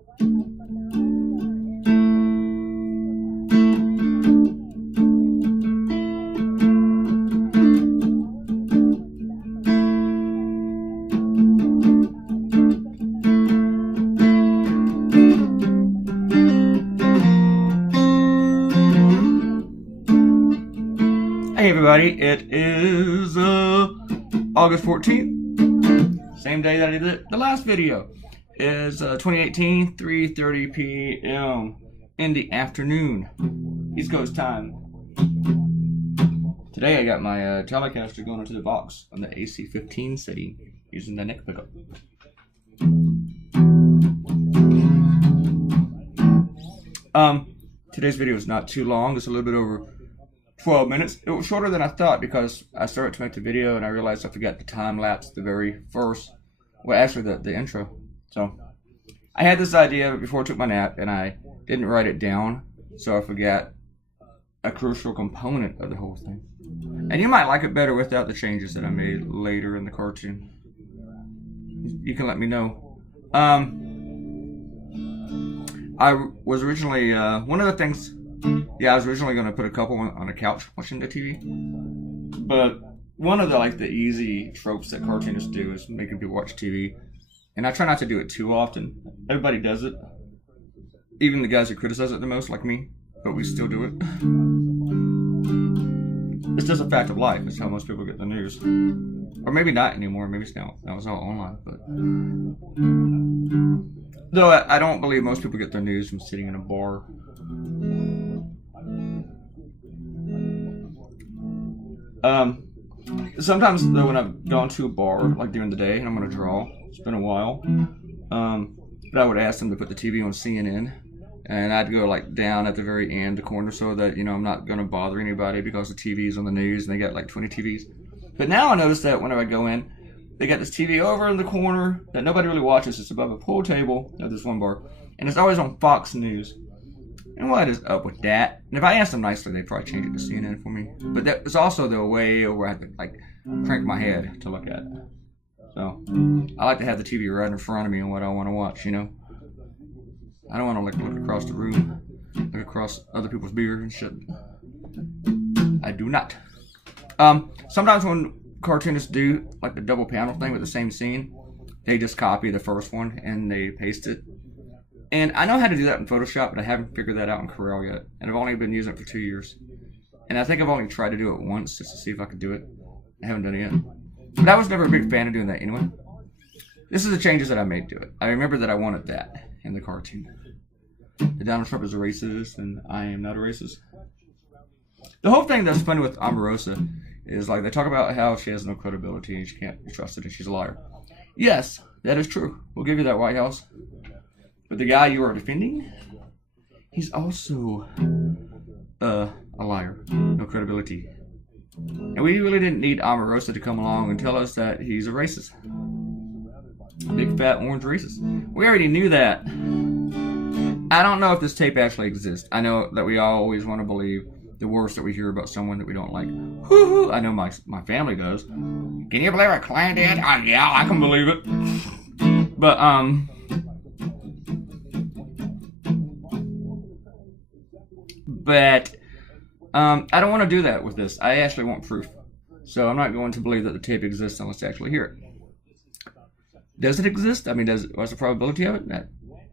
Hey everybody, it is August 14th, same day that I did the last video. Is 2018, 3:30 p.m. in the afternoon, East Coast time. Today I got my Telecaster going into the box on the AC15 setting using the neck pickup. Today's video is not too long, it's a little bit over 12 minutes. It was shorter than I thought because I started to make the video and I realized I forgot the time-lapse, the very first, well actually the intro. So I had this idea before I took my nap and I didn't write it down, so I forgot a crucial component of the whole thing. And you might like it better without the changes that I made later in the cartoon. You can let me know. I was originally, one of the things, I was originally going to put a couple on a couch watching the TV. But one of the easy tropes that cartoonists do is making people watch TV. And I try not to do it too often. Everybody does it. Even the guys who criticize it the most, like me. But we still do it. It's just a fact of life. It's how most people get the news. Or maybe not anymore. Maybe it's now it's all online. But though I don't believe most people get their news from sitting in a bar. Sometimes though when I've gone to a bar, like during the day, and I'm gonna draw, it's been a while, but I would ask them to put the TV on CNN, and I'd go down at the very end, the corner, so that, I'm not gonna bother anybody because the TV's on the news, and they got 20 TVs. But now I notice that whenever I go in, they got this TV over in the corner that nobody really watches. It's above a pool table at this one bar, and it's always on Fox News. And what is up with that? And if I asked them nicely, they'd probably change it to CNN for me. But there's also the way where I have to crank my head to look at it. So I like to have the TV right in front of me and what I want to watch, I don't want to look across the room, look across other people's beer and shit. I do not. Sometimes when cartoonists do the double panel thing with the same scene, they just copy the first one and they paste it. And I know how to do that in Photoshop, but I haven't figured that out in Corel yet. And I've only been using it for 2 years. And I think I've only tried to do it once just to see if I could do it. I haven't done it yet. But I was never a big fan of doing that anyway. This is the changes that I made to it. I remember that I wanted that in the cartoon. The Donald Trump is a racist, and I am not a racist. The whole thing that's funny with Omarosa is they talk about how she has no credibility and she can't be trusted and she's a liar. Yes, that is true. We'll give you that, White House. But the guy you are defending, he's also a liar, no credibility. And we really didn't need Omarosa to come along and tell us that he's a racist. Big fat orange racist. We already knew that. I don't know if this tape actually exists. I know that we always want to believe the worst that we hear about someone that we don't like. Woo-hoo! I know my family does. Can you believe a Klan did? Yeah, I can believe it. But, I don't want to do that with this. I actually want proof. So I'm not going to believe that the tape exists unless I actually hear it. Does it exist? I mean, what's the probability of it?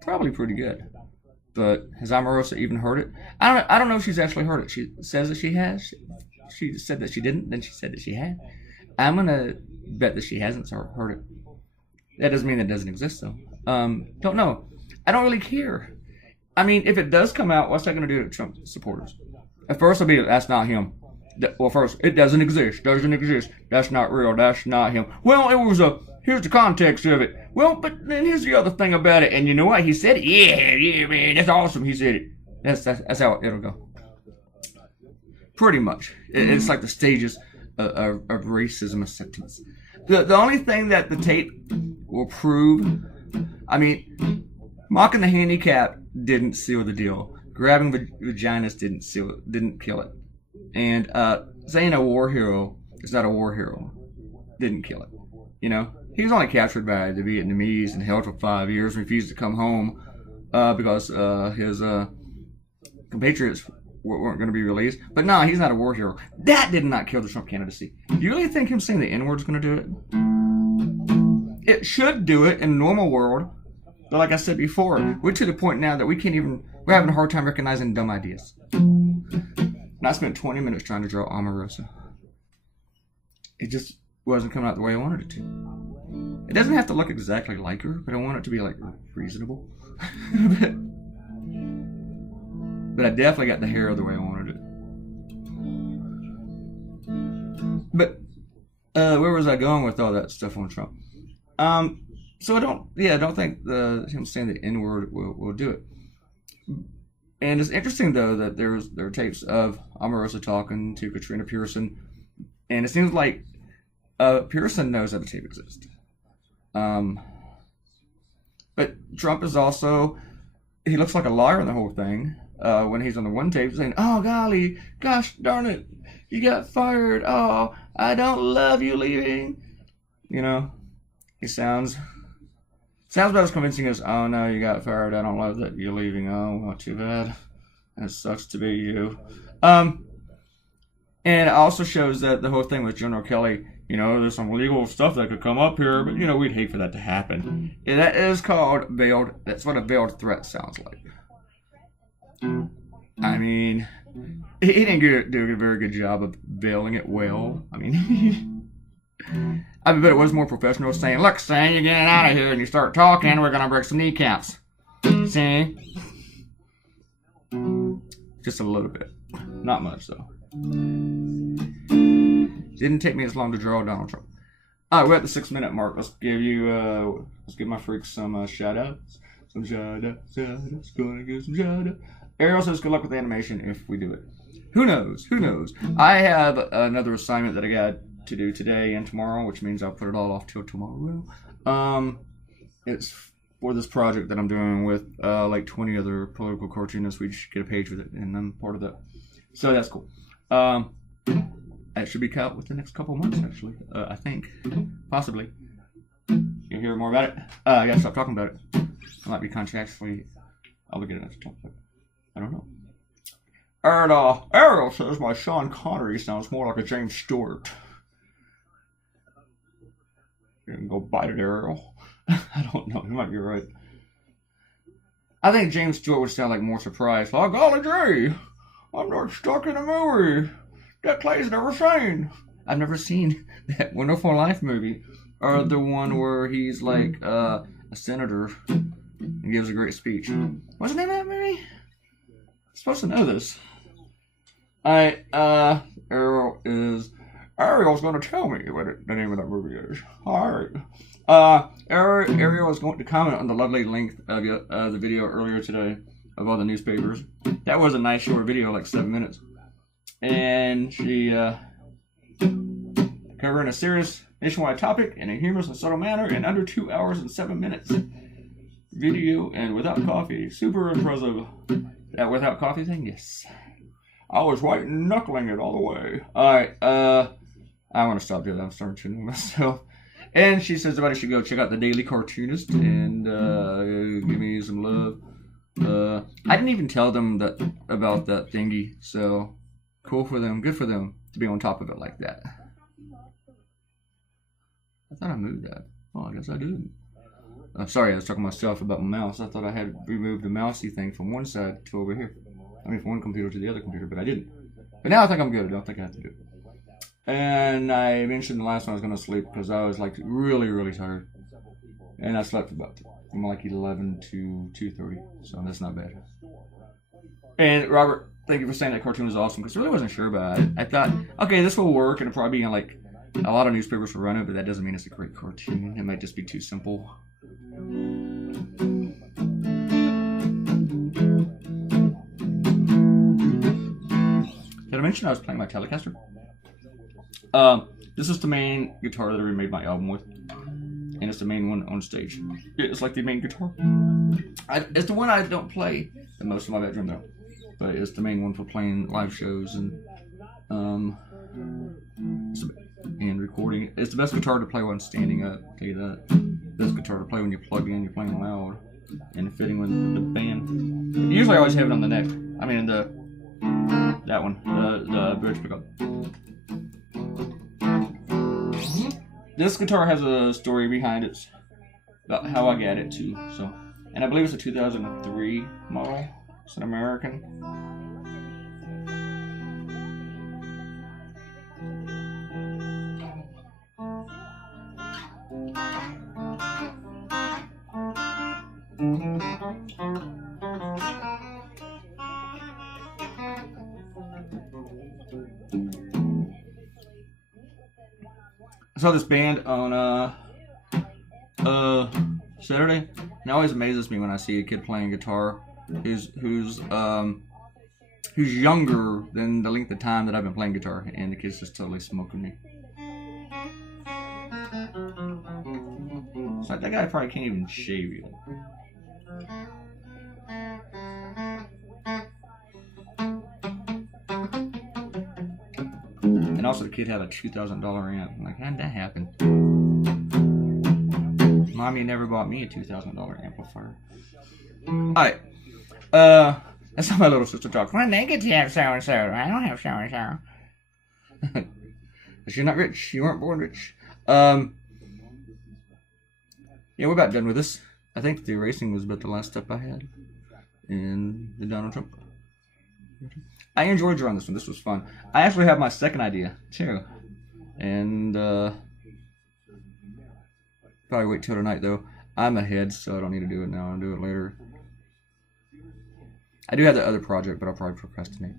Probably pretty good. But has Omarosa even heard it? I don't know if she's actually heard it. She says that she has. She said that she didn't, then she said that she had. I'm going to bet that she hasn't heard it. That doesn't mean it doesn't exist, though. Don't know. I don't really care. I mean, if it does come out, what's that going to do to Trump supporters? At first, it'll be, that's not him. Well, first, it doesn't exist. Doesn't exist. That's not real. That's not him. Well, it was here's the context of it. Well, but then here's the other thing about it. And you know what? He said it. Yeah, man, that's awesome. He said it. That's how it'll go. Pretty much. It's like the stages of racism acceptance. The only thing that the tape will prove, I mean, mocking the handicap didn't seal the deal. Grabbing vaginas didn't kill it. And saying a war hero is not a war hero didn't kill it. You know, he was only captured by the Vietnamese and held for 5 years, refused to come home because his compatriots weren't going to be released. But no, he's not a war hero. That did not kill the Trump candidacy. Do you really think him saying the N-word is going to do it? It should do it in a normal world. But like I said before, we're to the point now that we're having a hard time recognizing dumb ideas. And I spent 20 minutes trying to draw Omarosa. It just wasn't coming out the way I wanted it to. It doesn't have to look exactly like her, but I want it to be like reasonable. But I definitely got the hair the way I wanted it. But where was I going with all that stuff on Trump? So I don't think him saying the N-word will do it. And it's interesting though that there are tapes of Omarosa talking to Katrina Pearson, and it seems like Pearson knows that the tape exists. But Trump is also, he looks like a liar in the whole thing when he's on the one tape saying, "Oh golly, gosh darn it, you got fired. Oh, I don't love you leaving." You know, he sounds about as convincing as, "Oh no, you got fired. I don't love that you're leaving. Oh, not too bad. It sucks to be you." And it also shows that the whole thing with General Kelly, there's some legal stuff that could come up here, but we'd hate for that to happen. Yeah, that is called veiled. That's what a veiled threat sounds like. I mean, he didn't do a very good job of veiling it well. I bet it was more professional saying, "Look, Sam, you're getting out of here, and you start talking, we're gonna break some kneecaps." See? Just a little bit. Not much, though. Didn't take me as long to draw Donald Trump. Alright, we're at the 6-minute mark. Let's give my freaks some shout-outs. Some shout-outs. Gonna give some shout-outs. Ariel says good luck with the animation if we do it. Who knows? I have another assignment that I got to do today and tomorrow, which means I'll put it all off till tomorrow. It's for this project that I'm doing with like 20 other political cartoonists. We just get a page with it, and I'm part of that. So that's cool. That should be out within the next couple of months, actually. I think. Possibly. You'll hear more about it. I gotta stop talking about it. I might be contractually obligated enough to talk about it. I don't know. And Ariel says my Sean Connery sounds more like a James Stewart. You can go bite it, Ariel. I don't know. You might be right. I think James Stewart would sound like more surprised. Like, golly gee, I'm not stuck in a movie that Clay's never seen. I've never seen that Wonderful Life movie. Or the one where he's like a senator and gives a great speech. What's the name of that movie? I'm supposed to know this. Ariel's going to tell me what the name of that movie is. Alright. Ariel is going to comment on the lovely length of the video earlier today of all the newspapers. That was a nice short video, like 7 minutes. And she covering a serious nationwide topic in a humorous and subtle manner in under 2 hours and 7 minutes. Video and without coffee. Super impressive. That without coffee thing? Yes. I was white knuckling it all the way. Alright, I want to stop doing that. I'm starting to know myself. And she says everybody should go check out the Daily Cartoonist and give me some love. I didn't even tell them about that thingy, so cool for them. Good for them to be on top of it like that. I thought I moved that. Oh, I guess I did. Sorry, I was talking to myself about my mouse. I thought I had removed the mousey thing from one side to over here. I mean, from one computer to the other computer, but I didn't. But now I think I'm good. I don't think I have to do it. And I mentioned the last one I was going to sleep because I was like really, really tired. And I slept from like 11 to 2:30, so that's not bad. And Robert, thank you for saying that cartoon was awesome because I really wasn't sure about it. I thought, okay, this will work and it'll probably be in like a lot of newspapers will run it, but that doesn't mean it's a great cartoon. It might just be too simple. Did I mention I was playing my Telecaster? This is the main guitar that I remade my album with. And it's the main one on stage. It's like the main guitar. It's the one I don't play the most in my bedroom though. But it's the main one for playing live shows and recording. It's the best guitar to play when standing up. I'll tell you that. Best guitar to play when you're plugged in, you're playing loud. and fitting with the band. Usually I always have it on the neck. I mean that one, the bridge pickup. This guitar has a story behind it about how I got it too. So, and I believe it's a 2003 model. It's an American. I saw this band on Saturday, and it always amazes me when I see a kid playing guitar who's younger than the length of time that I've been playing guitar, and the kid's just totally smoking me. It's like, that guy probably can't even shave you. And also the kid had a $2,000 amp. I'm like, how'd that happen? Mommy never bought me a $2,000 amplifier. Alright. That's how my little sister talks. Well, they get to have so-and-so. I don't have so-and-so. Because you're not rich. You weren't born rich. Yeah, we're about done with this. I think the erasing was about the last step I had in the Donald Trump. I enjoyed drawing this one. This was fun. I actually have my second idea, too. And, probably wait till tonight, though. I'm ahead, so I don't need to do it now. I'll do it later. I do have the other project, but I'll probably procrastinate.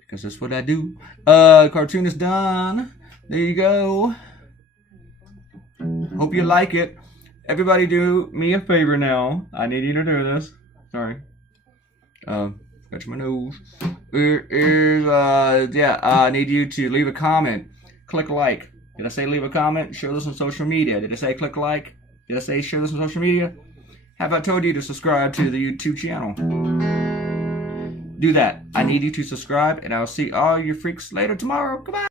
Because that's what I do. Cartoon is done. There you go. Hope you like it. Everybody do me a favor now. I need you to do this. Sorry. Scratch my nose. I need you to leave a comment. Click like. Did I say leave a comment? Share this on social media. Did I say click like? Did I say share this on social media? Have I told you to subscribe to the YouTube channel? Do that. I need you to subscribe, and I'll see all you freaks later tomorrow. Goodbye.